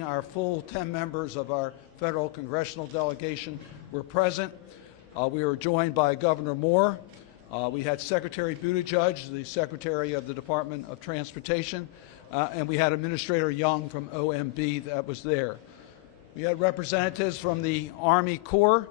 Our full 10 members of our federal congressional delegation were present. We were joined by Governor Moore. We had Secretary Buttigieg, the Secretary of the Department of Transportation, and we had Administrator Young from OMB that was there. We had representatives from the Army Corps.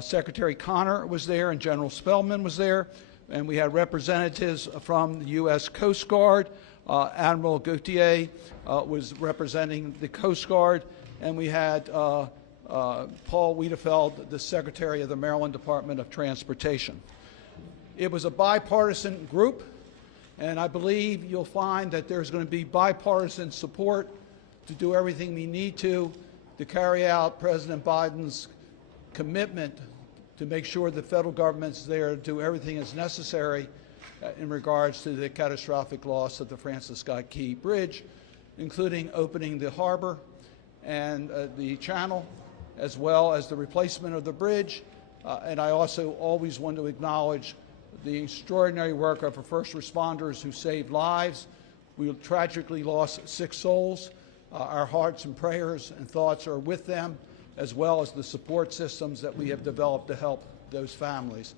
Secretary Connor was there and General Spellman was there. And we had representatives from the U.S. Coast Guard. Admiral Gautier was representing the Coast Guard, and we had Paul Wiedefeld, the Secretary of the Maryland Department of Transportation. It was a bipartisan group, and I believe you'll find that there's going to be bipartisan support to do everything we need to carry out President Biden's commitment to make sure the federal government's there to do everything that's necessary in regards to the catastrophic loss of the Francis Scott Key Bridge, including opening the harbor and the channel, as well as the replacement of the bridge. And I also always want to acknowledge the extraordinary work of our first responders who saved lives. We tragically lost 6 souls. Our hearts and prayers and thoughts are with them, as well as the support systems that we have developed to help those families.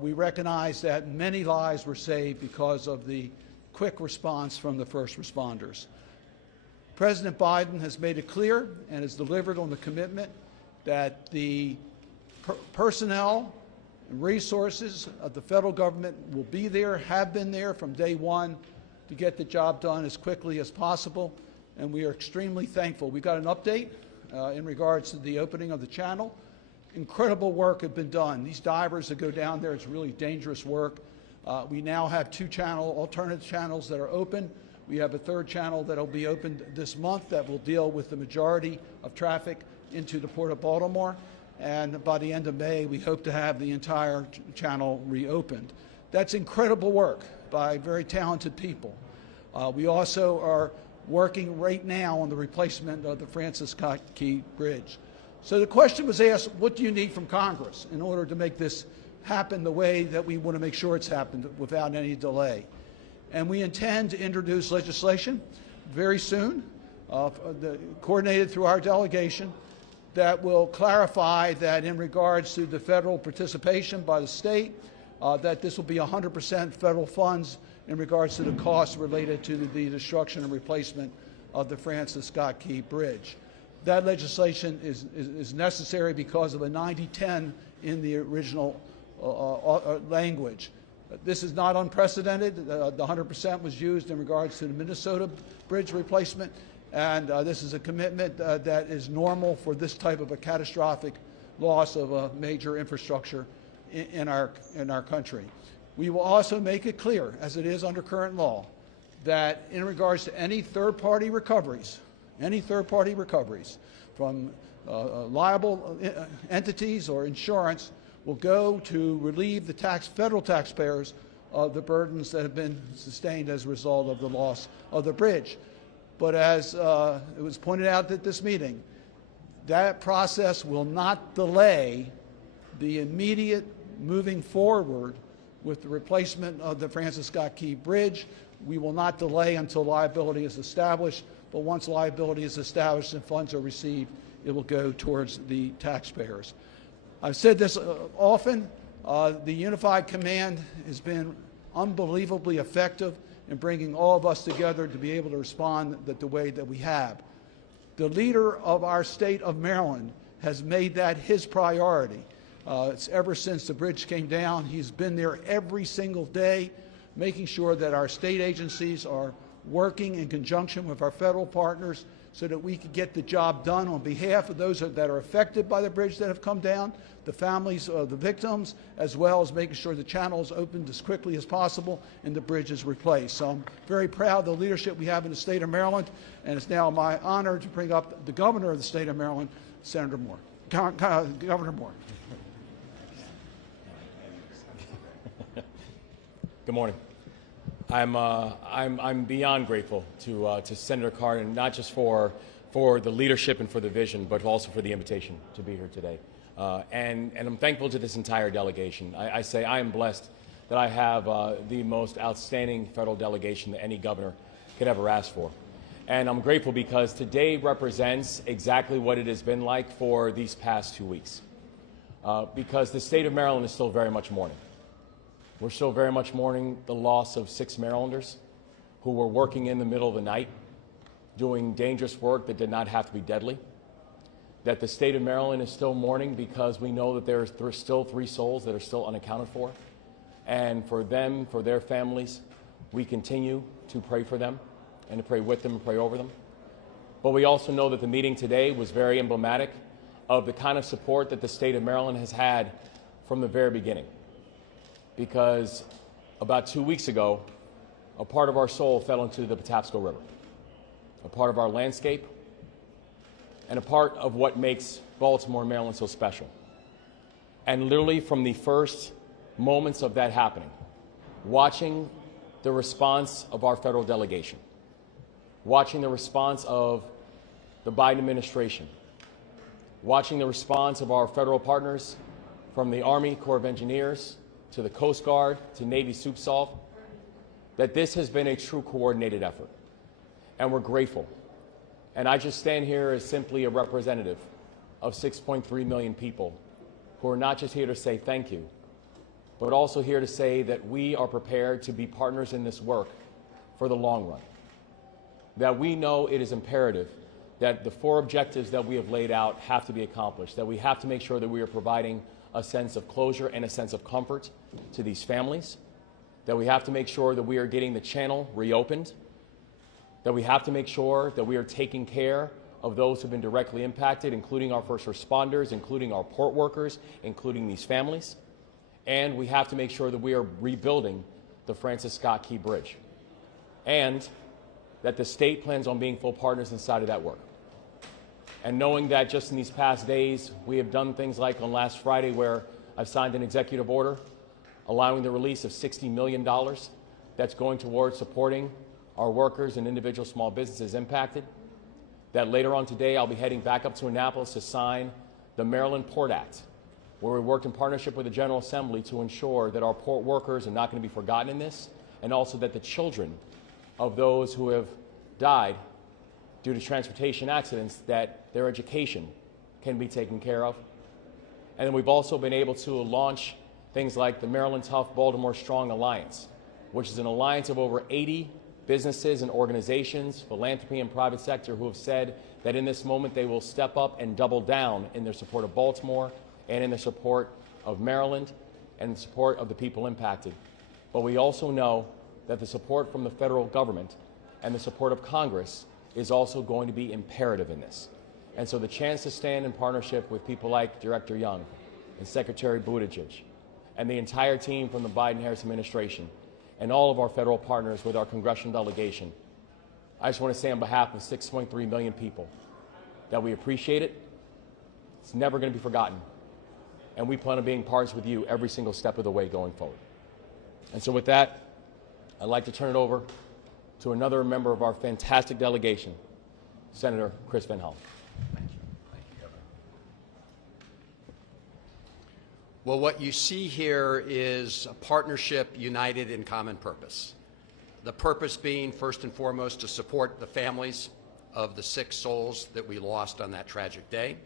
We recognize that many lives were saved because of the quick response from the first responders. President Biden has made it clear and has delivered on the commitment that the personnel and resources of the federal government will be there, have been there from day one to get the job done as quickly as possible, and we are extremely thankful. We got an update in regards to the opening of the channel. Incredible work has been done. These divers that go down there, it's really dangerous work. We now have 2 alternative channels that are open. We have a 3rd channel that will be opened this month that will deal with the majority of traffic into the Port of Baltimore. And by the end of May, we hope to have the entire channel reopened. That's incredible work by very talented people. We also are working right now on the replacement of the Francis Scott Key Bridge. So the question was asked, what do you need from Congress in order to make this happen the way that we want to make sure it's happened without any delay? And we intend to introduce legislation very soon, coordinated through our delegation, that will clarify that in regards to the federal participation by the state, that this will be 100% federal funds in regards to the costs related to the destruction and replacement of the Francis Scott Key Bridge. That legislation is necessary because of a 90-10 in the original language. This is not unprecedented. The 100% was used in regards to the Minnesota bridge replacement, and this is a commitment that is normal for this type of a catastrophic loss of a major infrastructure in our country. We will also make it clear, as it is under current law, that in regards to any third-party recoveries from liable entities or insurance will go to relieve the federal taxpayers of the burdens that have been sustained as a result of the loss of the bridge. But as it was pointed out at this meeting, that process will not delay the immediate moving forward with the replacement of the Francis Scott Key Bridge. We will not delay until liability is established, but once liability is established and funds are received, it will go towards the taxpayers. I've said this often, the Unified Command has been unbelievably effective in bringing all of us together to be able to respond the way that we have. The leader of our state of Maryland has made that his priority. It's ever since the bridge came down, he's been there every single day, making sure that our state agencies are working in conjunction with our federal partners so that we can get the job done on behalf of those that are affected by the bridge that have come down, the families of the victims, as well as making sure the channel is opened as quickly as possible and the bridge is replaced. So I'm very proud of the leadership we have in the state of Maryland, and it's now my honor to bring up the governor of the state of Maryland, Senator Moore. Governor Moore. Good morning. I'm beyond grateful to Senator Cardin, not just for the leadership and for the vision, but also for the invitation to be here today. And I'm thankful to this entire delegation. I say I am blessed that I have the most outstanding federal delegation that any governor could ever ask for. And I'm grateful because today represents exactly what it has been like for these past 2 weeks. Because the state of Maryland is still very much mourning. We're still very much mourning the loss of 6 Marylanders who were working in the middle of the night, doing dangerous work that did not have to be deadly. That the state of Maryland is still mourning because we know that there's still 3 souls that are still unaccounted for. And for them, for their families, we continue to pray for them and to pray with them and pray over them. But we also know that the meeting today was very emblematic of the kind of support that the state of Maryland has had from the very beginning. Because about 2 weeks ago, a part of our soul fell into the Patapsco River, a part of our landscape, and a part of what makes Baltimore, Maryland so special. And literally from the first moments of that happening, watching the response of our federal delegation, watching the response of the Biden administration, watching the response of our federal partners from the Army Corps of Engineers to the Coast Guard to Navy Soup Salt, that this has been a true coordinated effort. And we're grateful. And I just stand here as simply a representative of 6.3 million people who are not just here to say thank you, but also here to say that we are prepared to be partners in this work for the long run. That we know it is imperative that the 4 objectives that we have laid out have to be accomplished, that we have to make sure that we are providing a sense of closure and a sense of comfort to these families, that we have to make sure that we are getting the channel reopened, that we have to make sure that we are taking care of those who have been directly impacted, including our first responders, including our port workers, including these families, and we have to make sure that we are rebuilding the Francis Scott Key Bridge, and that the state plans on being full partners inside of that work. And knowing that just in these past days, we have done things like on last Friday where I've signed an executive order allowing the release of $60 million that's going towards supporting our workers and individual small businesses impacted. That later on today, I'll be heading back up to Annapolis to sign the Maryland Port Act, where we worked in partnership with the General Assembly to ensure that our port workers are not going to be forgotten in this, and also that the children of those who have died due to transportation accidents, that their education can be taken care of. And then we've also been able to launch things like the Maryland Tough Baltimore Strong Alliance, which is an alliance of over 80 businesses and organizations, philanthropy and private sector, who have said that in this moment they will step up and double down in their support of Baltimore and in their support of Maryland and the support of the people impacted. But we also know that the support from the federal government and the support of Congress is also going to be imperative in this. And so the chance to stand in partnership with people like Director Young and Secretary Buttigieg and the entire team from the Biden-Harris administration and all of our federal partners with our congressional delegation, I just want to say on behalf of 6.3 million people that we appreciate it. It's never going to be forgotten. And we plan on being partners with you every single step of the way going forward. And so with that, I'd like to turn it over to another member of our fantastic delegation, Senator Chris Van Hollen. Thank you. Thank you, Governor. Well, what you see here is a partnership united in common purpose. The purpose being, first and foremost, to support the families of the 6 souls that we lost on that tragic day,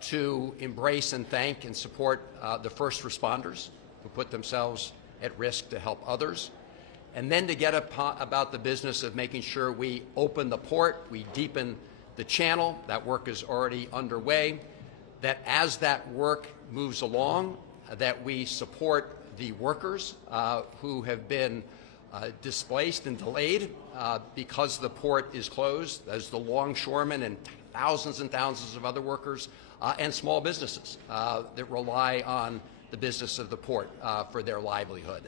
to embrace and thank and support the first responders who put themselves at risk to help others, and then to get about the business of making sure we open the port, we deepen the channel. That work is already underway. That as that work moves along, that we support the workers who have been displaced and delayed because the port is closed, as the longshoremen and thousands of other workers and small businesses that rely on the business of the port for their livelihood.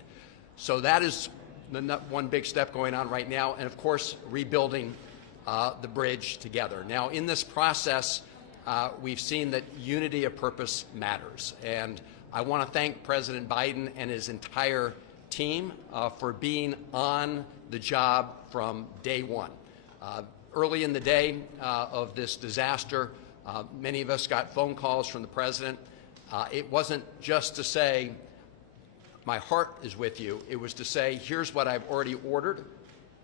So that is the one big step going on right now, and of course rebuilding the bridge together. Now in this process, we've seen that unity of purpose matters, and I want to thank President Biden and his entire team for being on the job from day one. Early in the day of this disaster, many of us got phone calls from the President. It wasn't just to say, my heart is with you. It was to say, here's what I've already ordered.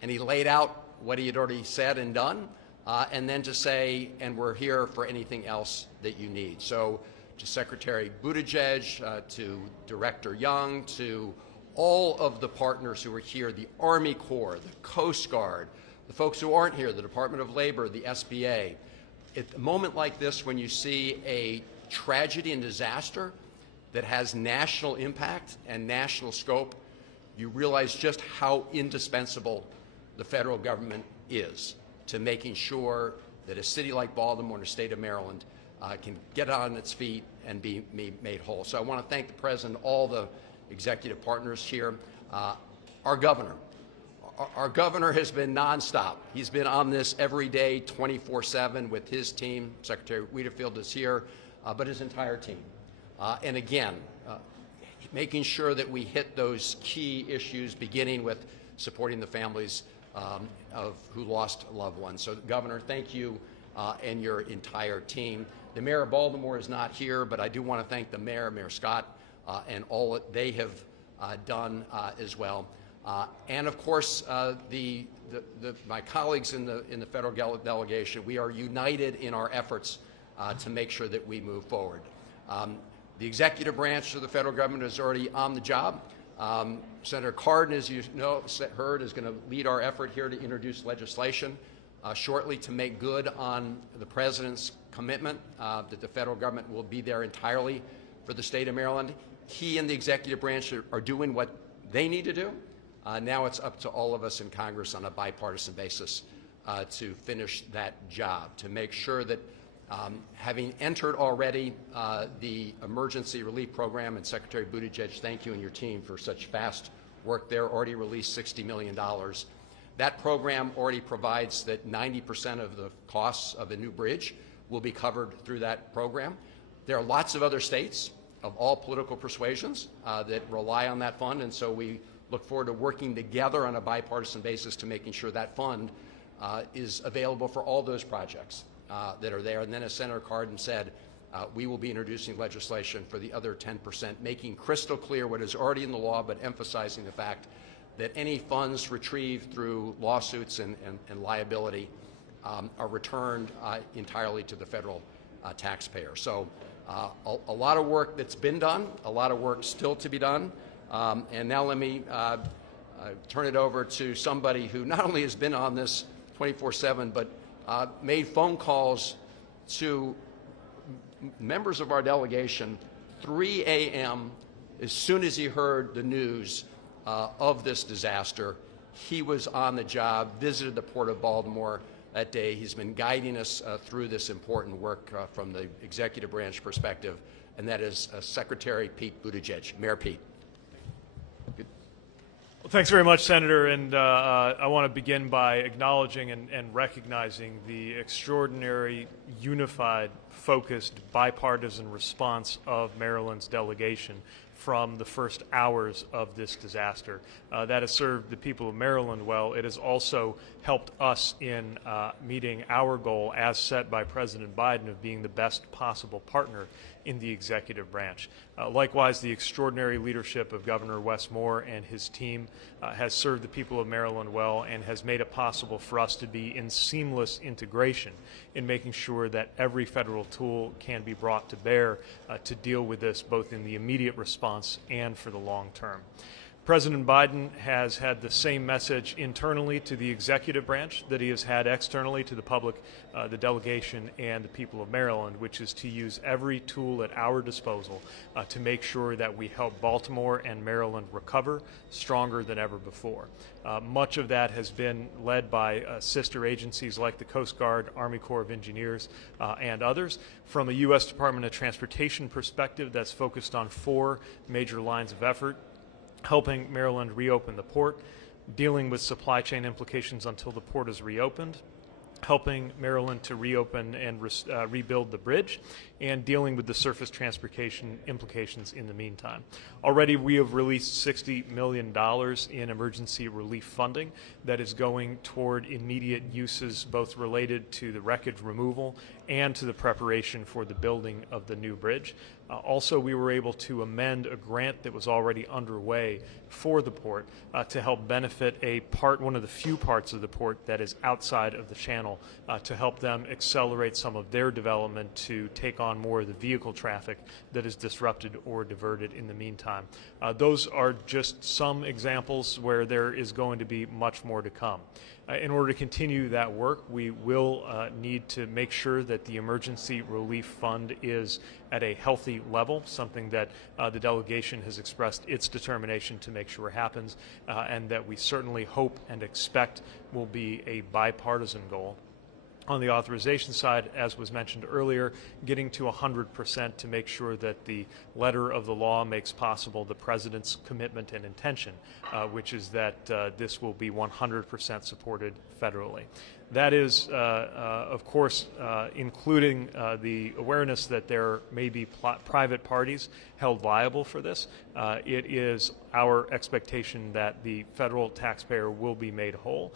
And he laid out what he had already said and done, and then to say, and we're here for anything else that you need. So to Secretary Buttigieg, to Director Young, to all of the partners who are here, the Army Corps, the Coast Guard, the folks who aren't here, the Department of Labor, the SBA. At a moment like this, when you see a tragedy and disaster that has national impact and national scope, you realize just how indispensable the federal government is to making sure that a city like Baltimore and the state of Maryland can get on its feet and be made whole. So I want to thank the President, all the executive partners here, our governor. Our governor has been nonstop. He's been on this every day, 24/7 with his team. Secretary Wedefield is here, but his entire team. And again, making sure that we hit those key issues, beginning with supporting the families of who lost loved ones. So, Governor, thank you and your entire team. The Mayor of Baltimore is not here, but I do want to thank the Mayor, Mayor Scott, and all that they have done as well. And of course, my colleagues in the federal delegation, we are united in our efforts to make sure that we move forward. The executive branch of the federal government is already on the job. Senator Cardin, as you know, heard, is going to lead our effort here to introduce legislation shortly to make good on the President's commitment that the federal government will be there entirely for the state of Maryland. He and the executive branch are doing what they need to do. Now it's up to all of us in Congress on a bipartisan basis to finish that job, to make sure that having entered already the emergency relief program, and Secretary Buttigieg, thank you and your team for such fast work there, already released $60 million. That program already provides that 90% of the costs of a new bridge will be covered through that program. There are lots of other states of all political persuasions that rely on that fund, and so we look forward to working together on a bipartisan basis to making sure that fund is available for all those projects that are there. And then, as Senator Cardin said, we will be introducing legislation for the other 10%, making crystal clear what is already in the law, but emphasizing the fact that any funds retrieved through lawsuits and liability are returned entirely to the federal taxpayer. So a lot of work that's been done, a lot of work still to be done. And now let me turn it over to somebody who not only has been on this 24/7, but made phone calls to members of our delegation 3 a.m. as soon as he heard the news of this disaster. He was on the job, visited the Port of Baltimore that day. He's been guiding us through this important work from the executive branch perspective, and that is Secretary Pete Buttigieg. Mayor Pete. Well, thanks very much, Senator, and I want to begin by acknowledging and recognizing the extraordinary, unified, focused, bipartisan response of Maryland's delegation from the first hours of this disaster. That has served the people of Maryland well. It has also helped us in meeting our goal as set by President Biden of being the best possible partner in the executive branch. Likewise, the extraordinary leadership of Governor Wes Moore and his team has served the people of Maryland well and has made it possible for us to be in seamless integration in making sure that every federal tool can be brought to bear to deal with this both in the immediate response and for the long term. President Biden has had the same message internally to the executive branch that he has had externally to the public, the delegation, and the people of Maryland, which is to use every tool at our disposal to make sure that we help Baltimore and Maryland recover stronger than ever before. Much of that has been led by sister agencies like the Coast Guard, Army Corps of Engineers, and others. From a U.S. Department of Transportation perspective, that's focused on 4 major lines of effort: helping Maryland reopen the port, dealing with supply chain implications until the port is reopened, helping Maryland to reopen and rebuild the bridge, and dealing with the surface transportation implications in the meantime. Already we have released $60 million in emergency relief funding that is going toward immediate uses both related to the wreckage removal and to the preparation for the building of the new bridge. Also, we were able to amend a grant that was already underway for the port to help benefit one of the few parts of the port that is outside of the channel, to help them accelerate some of their development to take on more of the vehicle traffic that is disrupted or diverted in the meantime. Those are just some examples where there is going to be much more to come. In order to continue that work, we will need to make sure that the emergency relief fund is at a healthy level, something that the delegation has expressed its determination to make sure happens, and that we certainly hope and expect will be a bipartisan goal. On the authorization side, as was mentioned earlier, getting to 100% to make sure that the letter of the law makes possible the President's commitment and intention, which is that this will be 100% supported federally. That is, of course, including the awareness that there may be private parties held liable for this. It is our expectation that the federal taxpayer will be made whole,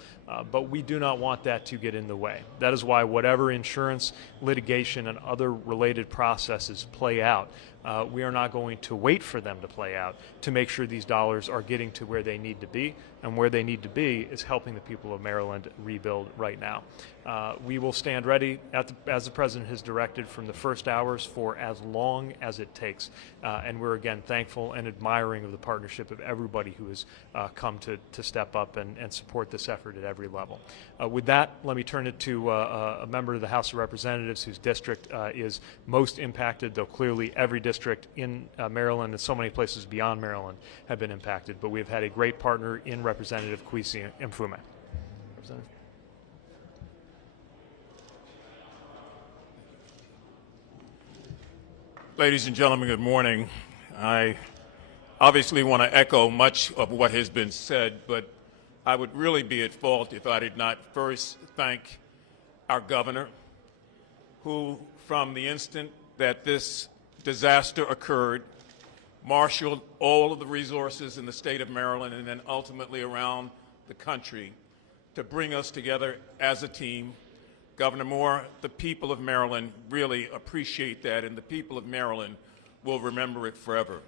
but we do not want that to get in the way. That is why whatever insurance, litigation, and other related processes play out, we are not going to wait for them to play out to make sure these dollars are getting to where they need to be, and where they need to be is helping the people of Maryland rebuild right now. We will stand ready, as the President has directed, from the first hours for as long as it takes, and we're again thankful and admiring of the partnership of everybody who has come to step up and support this effort at every level. With that, let me turn it to a member of the House of Representatives whose district is most impacted, though clearly every district in Maryland and so many places beyond Maryland have been impacted. But we've had a great partner in Representative Kwesi Mfume. Representative. Ladies and gentlemen, good morning. I obviously want to echo much of what has been said, but I would really be at fault if I did not first thank our governor, who, from the instant that this disaster occurred, marshaled all of the resources in the state of Maryland and then ultimately around the country to bring us together as a team. Governor Moore, the people of Maryland really appreciate that, and the people of Maryland will remember it forever.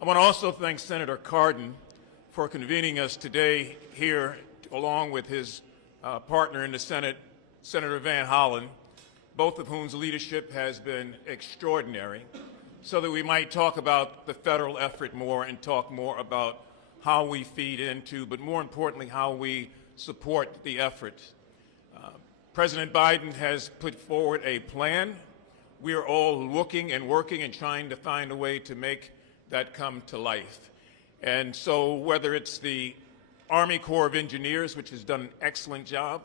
I want to also thank Senator Cardin for convening us today here, along with his partner in the Senate, Senator Van Hollen, both of whom's leadership has been extraordinary, so that we might talk about the federal effort more and talk more about how we feed into, but more importantly, how we support the effort. President Biden has put forward a plan. We are all looking and working and trying to find a way to make that come to life. And so whether it's the Army Corps of Engineers, which has done an excellent job,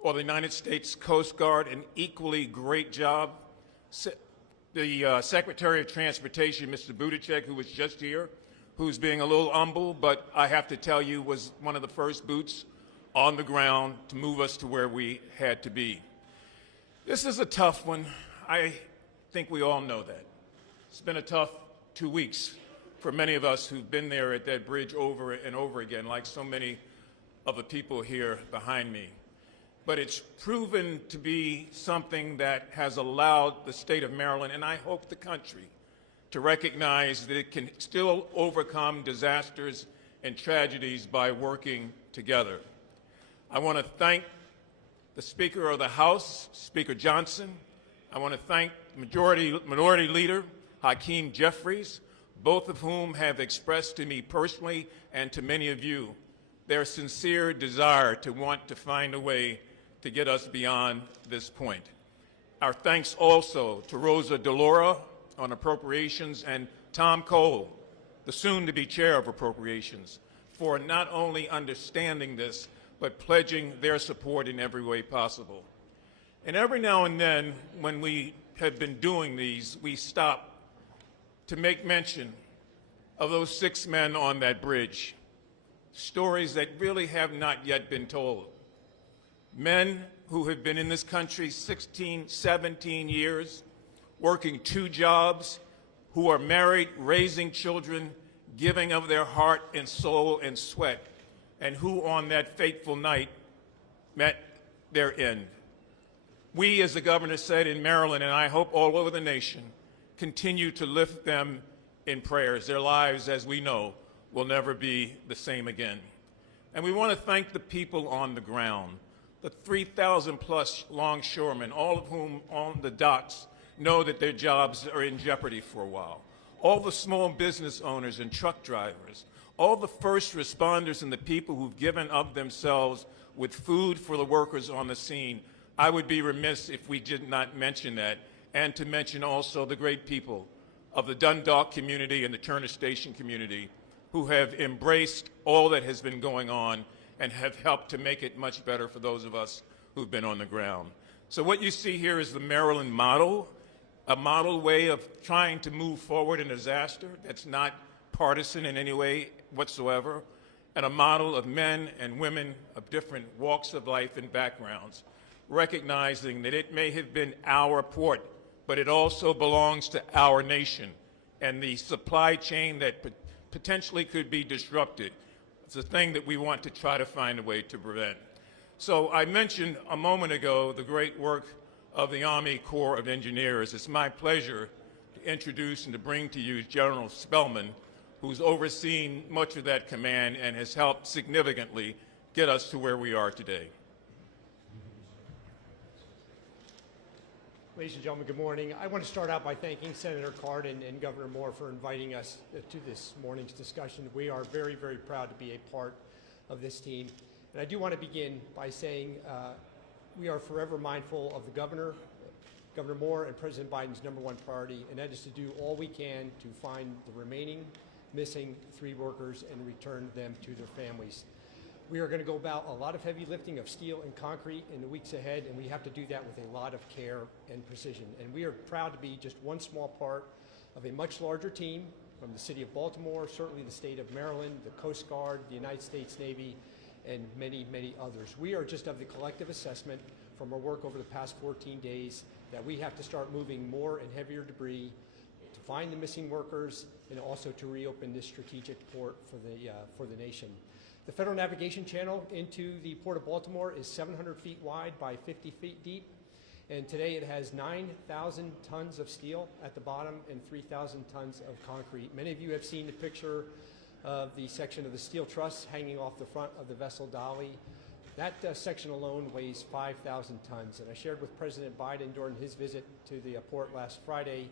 or the United States Coast Guard, an equally great job, the Secretary of Transportation, Mr. Buttigieg, who was just here, who's being a little humble, but I have to tell you was one of the first boots on the ground to move us to where we had to be. This is a tough one. I think we all know that. It's been a tough 2 weeks for many of us who've been there at that bridge over and over again, like so many of the people here behind me. But it's proven to be something that has allowed the state of Maryland, and I hope the country, to recognize that it can still overcome disasters and tragedies by working together. I want to thank the Speaker of the House, Speaker Johnson. I want to thank Minority Leader Hakeem Jeffries, both of whom have expressed to me personally and to many of you their sincere desire to want to find a way to get us beyond this point. Our thanks also to Rosa DeLauro on Appropriations and Tom Cole, the soon-to-be Chair of Appropriations, for not only understanding this, but pledging their support in every way possible. And every now and then, when we have been doing these, we stop to make mention of those 6 men on that bridge, stories that really have not yet been told. Men who have been in this country 16, 17 years, working 2 jobs, who are married, raising children, giving of their heart and soul and sweat, and who on that fateful night met their end. We, as the governor said in Maryland, and I hope all over the nation, continue to lift them in prayers. Their lives, as we know, will never be the same again. And we want to thank the people on the ground, the 3,000+ longshoremen, all of whom on the docks know that their jobs are in jeopardy for a while. All the small business owners and truck drivers, all the first responders and the people who've given of themselves with food for the workers on the scene. I would be remiss if we did not mention that, and to mention also the great people of the Dundalk community and the Turner Station community who have embraced all that has been going on and have helped to make it much better for those of us who've been on the ground. So what you see here is the Maryland model, a model way of trying to move forward in a disaster that's not partisan in any way whatsoever, and a model of men and women of different walks of life and backgrounds, recognizing that it may have been our port, but it also belongs to our nation, and the supply chain that potentially could be disrupted. It's a thing that we want to try to find a way to prevent. So I mentioned a moment ago the great work of the Army Corps of Engineers. It's my pleasure to introduce and to bring to you General Spellman, who's overseen much of that command and has helped significantly get us to where we are today. Ladies and gentlemen, good morning. I want to start out by thanking Senator Cardin and Governor Moore for inviting us to this morning's discussion. We are very, very proud to be a part of this team. And I do want to begin by saying we are forever mindful of the Governor Moore, and President Biden's #1 priority, and that is to do all we can to find the remaining missing 3 workers and return them to their families. We are going to go about a lot of heavy lifting of steel and concrete in the weeks ahead, and we have to do that with a lot of care and precision. And we are proud to be just one small part of a much larger team from the city of Baltimore, certainly the state of Maryland, the Coast Guard, the United States Navy, and many, many others. We are just of the collective assessment from our work over the past 14 days that we have to start moving more and heavier debris to find the missing workers and also to reopen this strategic port for the nation. The Federal Navigation Channel into the Port of Baltimore is 700 feet wide by 50 feet deep, and today it has 9,000 tons of steel at the bottom and 3,000 tons of concrete. Many of you have seen the picture of the section of the steel truss hanging off the front of the vessel Dolly. That section alone weighs 5,000 tons, and I shared with President Biden during his visit to the port last Friday,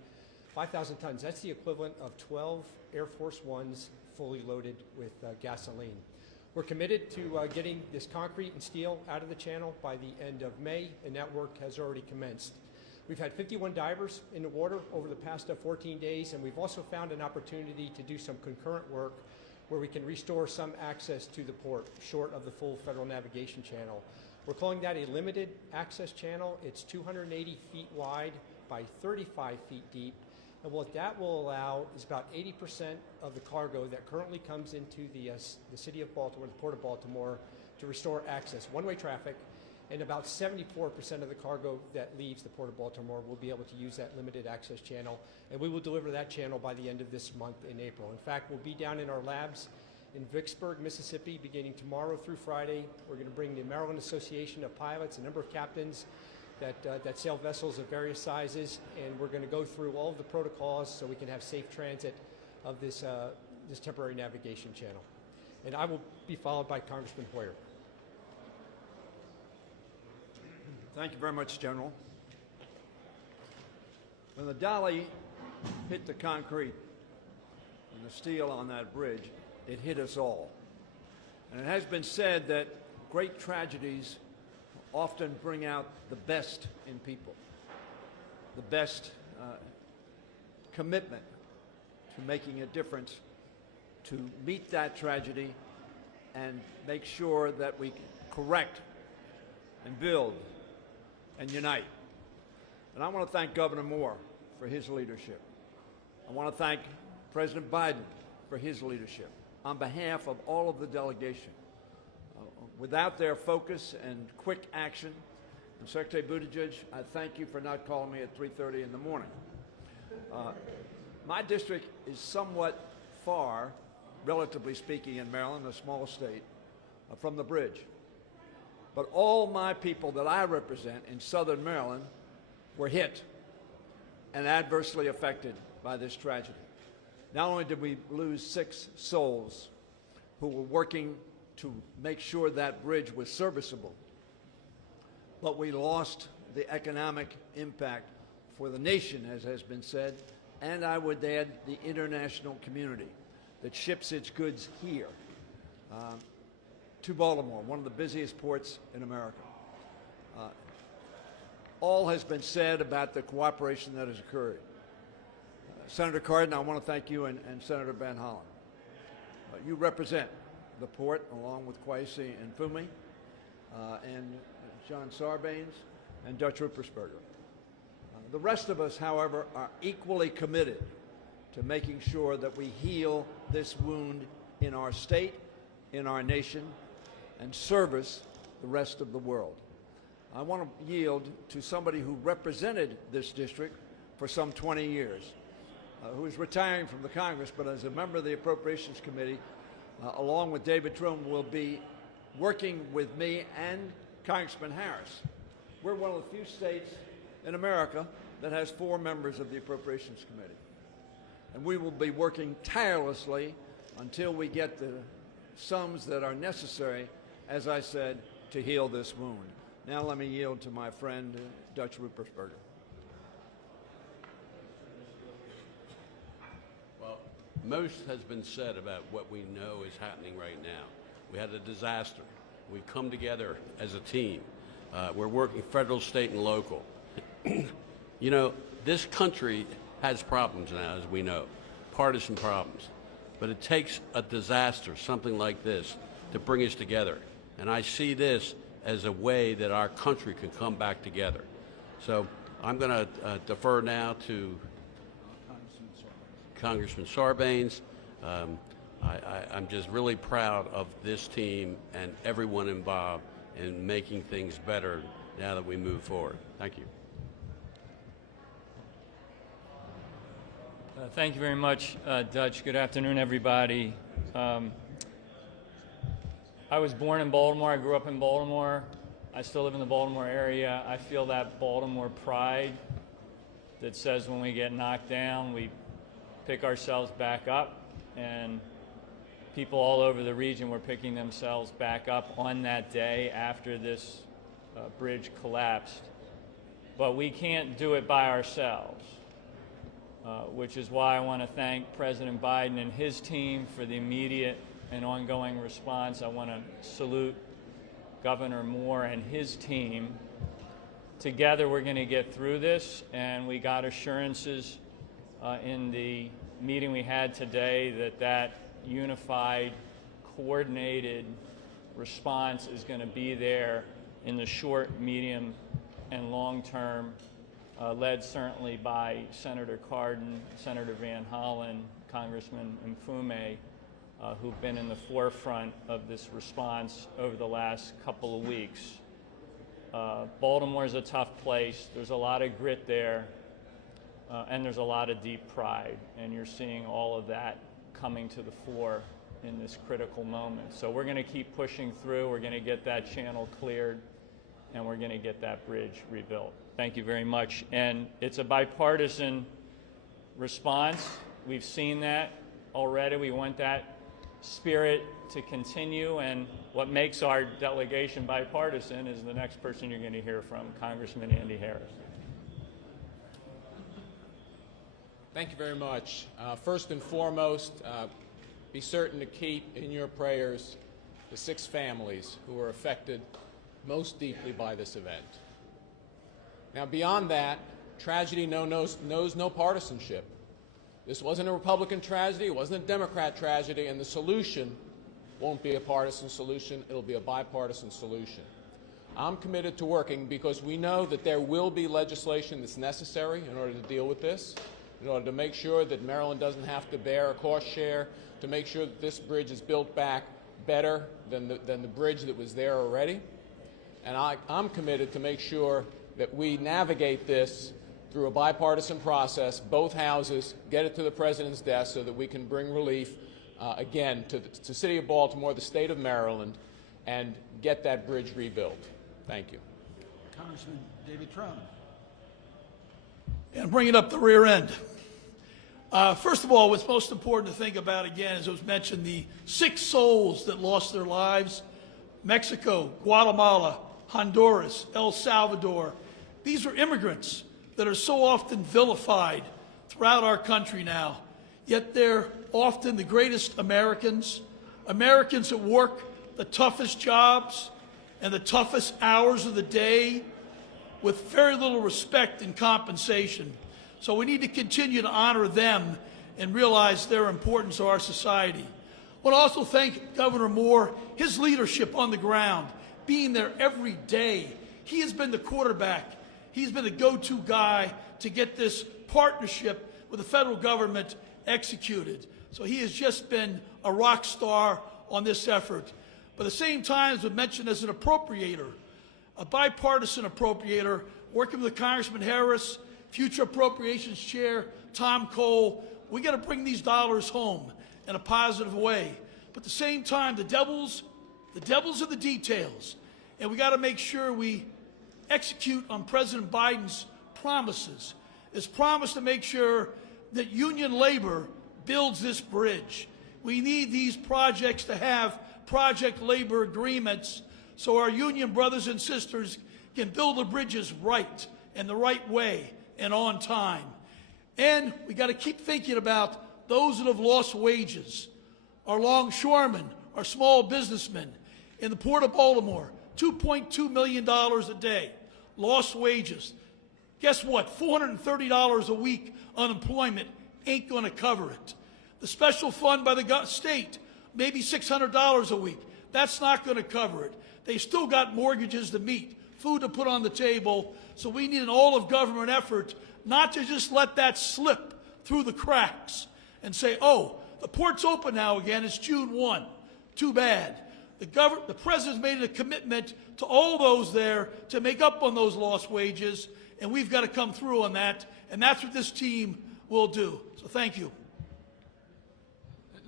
5,000 tons. That's the equivalent of 12 Air Force Ones fully loaded with gasoline. We're committed to getting this concrete and steel out of the channel by the end of May, and that work has already commenced. We've had 51 divers in the water over the past 14 days, and we've also found an opportunity to do some concurrent work where we can restore some access to the port short of the full Federal Navigation Channel. We're calling that a limited access channel. It's 280 feet wide by 35 feet deep. And what that will allow is about 80% of the cargo that currently comes into the city of Baltimore, the Port of Baltimore, to restore access, one-way traffic, and about 74% of the cargo that leaves the Port of Baltimore will be able to use that limited access channel, and we will deliver that channel by the end of this month in April. In fact, we'll be down in our labs in Vicksburg, Mississippi, beginning tomorrow through Friday. We're going to bring the Maryland Association of Pilots, a number of captains that sail vessels of various sizes, and we're going to go through all of the protocols so we can have safe transit of this temporary navigation channel. And I will be followed by Congressman Hoyer. Thank you very much, General. When the Dolly hit the concrete and the steel on that bridge, it hit us all. And it has been said that great tragedies often bring out the best in people, the best commitment to making a difference to meet that tragedy and make sure that we correct and build and unite. And I want to thank Governor Moore for his leadership. I want to thank President Biden for his leadership on behalf of all of the delegation. Without their focus and quick action, and Secretary Buttigieg, I thank you for not calling me at 3:30 in the morning. My district is somewhat far, relatively speaking, in Maryland, a small state, from the bridge. but all my people that I represent in Southern Maryland were hit and adversely affected by this tragedy. Not only did we lose 6 souls who were working to make sure that bridge was serviceable, but we lost the economic impact for the nation, as has been said, and I would add the international community that ships its goods here to Baltimore, one of the busiest ports in America. All has been said about the cooperation that has occurred. Senator Cardin, I want to thank you and Senator Van Hollen. You represent the port along with Kwesi and Fumi and John Sarbanes and Dutch Ruppersberger. The rest of us, however, are equally committed to making sure that we heal this wound in our state, in our nation, and service the rest of the world. I want to yield to somebody who represented this district for some 20 years, who is retiring from the Congress, but as a member of the Appropriations Committee, along with David Trum, will be working with me and Congressman Harris. We're one of the few states in America that has 4 members of the Appropriations Committee. And we will be working tirelessly until we get the sums that are necessary, as I said, to heal this wound. Now let me yield to my friend, Dutch Ruppersberger. Well, most has been said about what we know is happening right now. We had a disaster. We've come together as a team. We're working federal, state, and local. You know, this country has problems now, as we know, partisan problems. But it takes a disaster, something like this, to bring us together. And I see this as a way that our country can come back together. So I'm going to defer now to Congressman Sarbanes. I'm just really proud of this team and everyone involved in making things better now that we move forward. Thank you. Thank you very much, Dutch. Good afternoon, everybody. I was born in Baltimore. I grew up in Baltimore. I still live in the Baltimore area. I feel that Baltimore pride that says when we get knocked down, we pick ourselves back up, and people all over the region were picking themselves back up on that day after this bridge collapsed. But we can't do it by ourselves. Which is why I want to thank President Biden and his team for the immediate and ongoing response. I want to salute Governor Moore and his team. Together we're going to get through this, and we got assurances in the meeting we had today that unified, coordinated response is going to be there in the short, medium, and long term. Led certainly by Senator Cardin, Senator Van Hollen, Congressman Mfume, who've been in the forefront of this response over the last couple of weeks. Baltimore's a tough place. There's a lot of grit there, and there's a lot of deep pride, and you're seeing all of that coming to the fore in this critical moment. So we're going to keep pushing through. We're going to get that channel cleared, and we're going to get that bridge rebuilt. Thank you very much. And it's a bipartisan response. We've seen that already. We want that spirit to continue. And what makes our delegation bipartisan is the next person you're going to hear from, Congressman Andy Harris. Thank you very much. First and foremost, be certain to keep in your prayers the 6 families who were affected most deeply by this event. Now, beyond that, tragedy knows no partisanship. This wasn't a Republican tragedy, it wasn't a Democrat tragedy, and the solution won't be a partisan solution, it'll be a bipartisan solution. I'm committed to working because we know that there will be legislation that's necessary in order to deal with this, in order to make sure that Maryland doesn't have to bear a cost share, to make sure that this bridge is built back better than the bridge that was there already. And I'm committed to make sure that we navigate this through a bipartisan process, both houses, get it to the President's desk so that we can bring relief, again, to the City of Baltimore, the State of Maryland, and get that bridge rebuilt. Thank you. Congressman David Trone. And bringing up the rear end. First of all, what's most important to think about, again, as it was mentioned, the 6 souls that lost their lives: Mexico, Guatemala, Honduras, El Salvador. These are immigrants that are so often vilified throughout our country now, yet they're often the greatest Americans, Americans that work the toughest jobs and the toughest hours of the day with very little respect and compensation. So we need to continue to honor them and realize their importance to our society. I want to also thank Governor Moore, his leadership on the ground, being there every day. He has been the quarterback. He's been the go-to guy to get this partnership with the federal government executed. So he has just been a rock star on this effort. But at the same time, as was mentioned, as an appropriator, a bipartisan appropriator, working with Congressman Harris, future appropriations chair Tom Cole, we got to bring these dollars home in a positive way. But at the same time, the devil's in the details, and we got to make sure we execute on President Biden's promises. His promise to make sure that union labor builds this bridge. We need these projects to have project labor agreements so our union brothers and sisters can build the bridges right and the right way and on time. And we got to keep thinking about those that have lost wages, our longshoremen, our small businessmen. In the Port of Baltimore, $2.2 million a day, lost wages. Guess what? $430 a week unemployment ain't going to cover it. The special fund by the state, maybe $600 a week. That's not going to cover it. They still got mortgages to meet, food to put on the table. So we need an all-of-government effort not to just let that slip through the cracks and say, oh, the port's open now again. It's June 1. Too bad. The president's made a commitment to all those there to make up on those lost wages, and we've got to come through on that, and that's what this team will do. So thank you.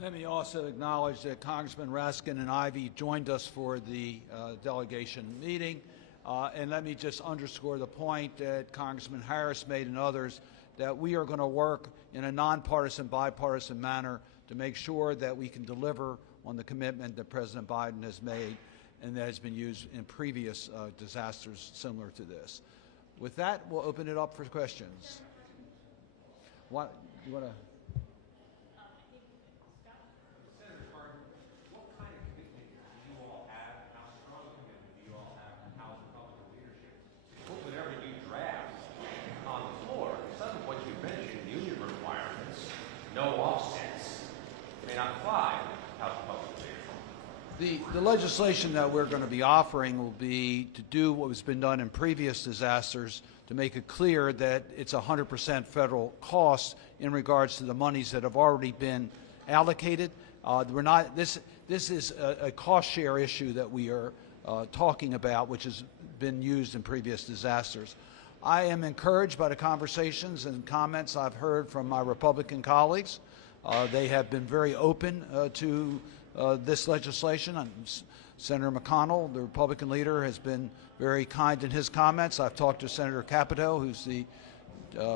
Let me also acknowledge that Congressman Raskin and Ivey joined us for the delegation meeting. And let me just underscore the point that Congressman Harris made and others, that we are going to work in a nonpartisan, bipartisan manner to make sure that we can deliver on the commitment that President Biden has made and that has been used in previous disasters similar to this. With that, we'll open it up for questions. What, you want to? Senator Cardin, what kind of commitment do you all have, how strong a commitment do you all have in House Republican leadership to put whatever you draft on the floor? Some of what you mentioned, union requirements, no offsets, may not apply to House Republican leadership. The legislation that we're going to be offering will be to do what has been done in previous disasters, to make it clear that it's 100% federal cost in regards to the monies that have already been allocated. We're not. This is a cost share issue that we are talking about, which has been used in previous disasters. I am encouraged by the conversations and comments I've heard from my Republican colleagues. They have been very open to this legislation. Senator McConnell, the Republican leader, has been very kind in his comments. I've talked to Senator Capito, who's the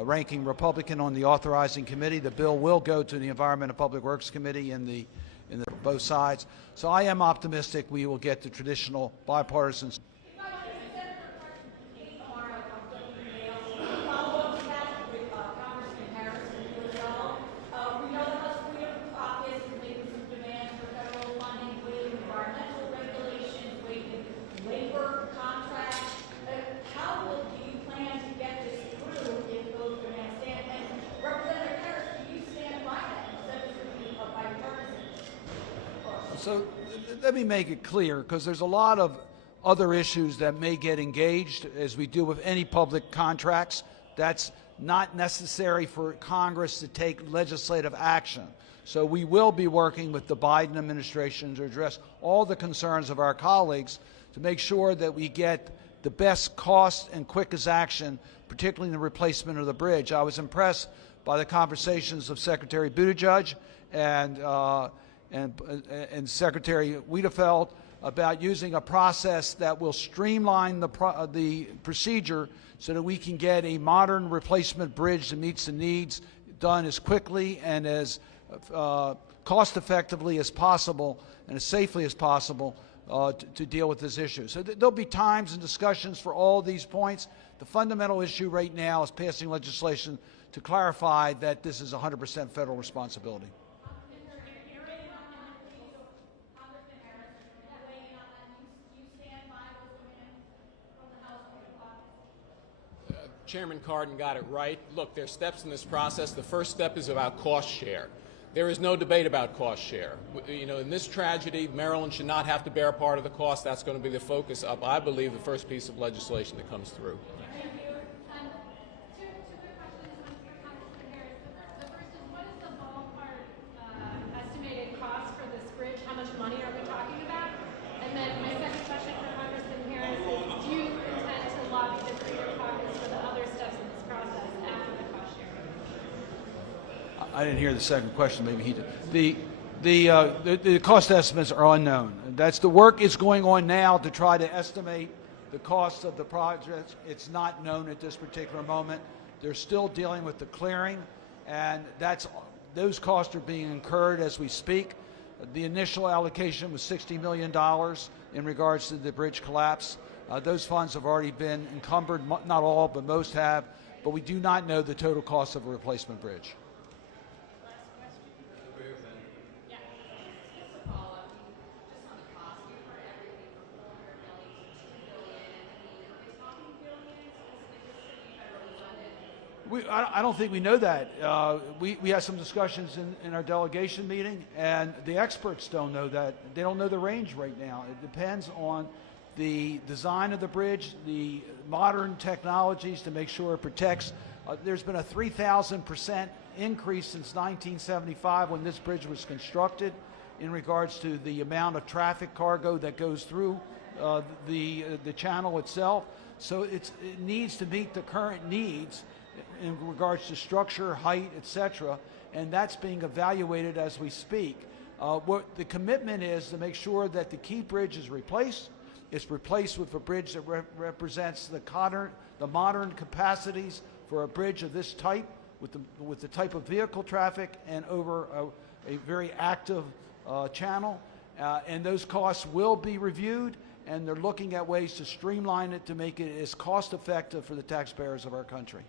ranking Republican on the authorizing committee. The bill will go to the Environment and Public Works Committee in both sides. So I am optimistic we will get the traditional bipartisan. So let me make it clear, because there's a lot of other issues that may get engaged, as we do with any public contracts. That's not necessary for Congress to take legislative action. So we will be working with the Biden administration to address all the concerns of our colleagues to make sure that we get the best cost and quickest action, particularly in the replacement of the bridge. I was impressed by the conversations of Secretary Buttigieg and Secretary Wiedefeld about using a process that will streamline the procedure so that we can get a modern replacement bridge that meets the needs done as quickly and as cost effectively as possible and as safely as possible to deal with this issue. So there'll be times and discussions for all these points. The fundamental issue right now is passing legislation to clarify that this is 100% federal responsibility. Chairman Cardin got it right. Look, there's steps in this process. The first step is about cost share. There is no debate about cost share. You know, in this tragedy, Maryland should not have to bear part of the cost. That's going to be the focus of, I believe, the first piece of legislation that comes through. Thank you. Two quick questions for Congressman Harris. The first is, what is the ballpark estimated cost for this bridge? How much money are we talking about? And then my second question for Congressman Harris is, do you intend to lobby the Freedom Caucus for the other steps in this process after the cost sharing? I didn't hear the second question. Maybe he did. The cost estimates are unknown. That's the work is going on now to try to estimate the cost of the project. It's not known at this particular moment. They're still dealing with the clearing, and those costs are being incurred as we speak. The initial allocation was $60 million in regards to the bridge collapse. Those funds have already been encumbered, not all, but most have, but we do not know the total cost of a replacement bridge. I don't think we know that. We had some discussions in our delegation meeting, and the experts don't know that. They don't know the range right now. It depends on the design of the bridge, the modern technologies to make sure it protects. There's been a 3,000% increase since 1975 when this bridge was constructed in regards to the amount of traffic cargo that goes through the channel itself. So it needs to meet the current needs in regards to structure, height, etc., and that's being evaluated as we speak. What the commitment is to make sure that the key bridge is replaced. It's replaced with a bridge that represents the modern capacities for a bridge of this type, with the type of vehicle traffic and over a very active channel. And those costs will be reviewed, and they're looking at ways to streamline it to make it as cost effective for the taxpayers of our country.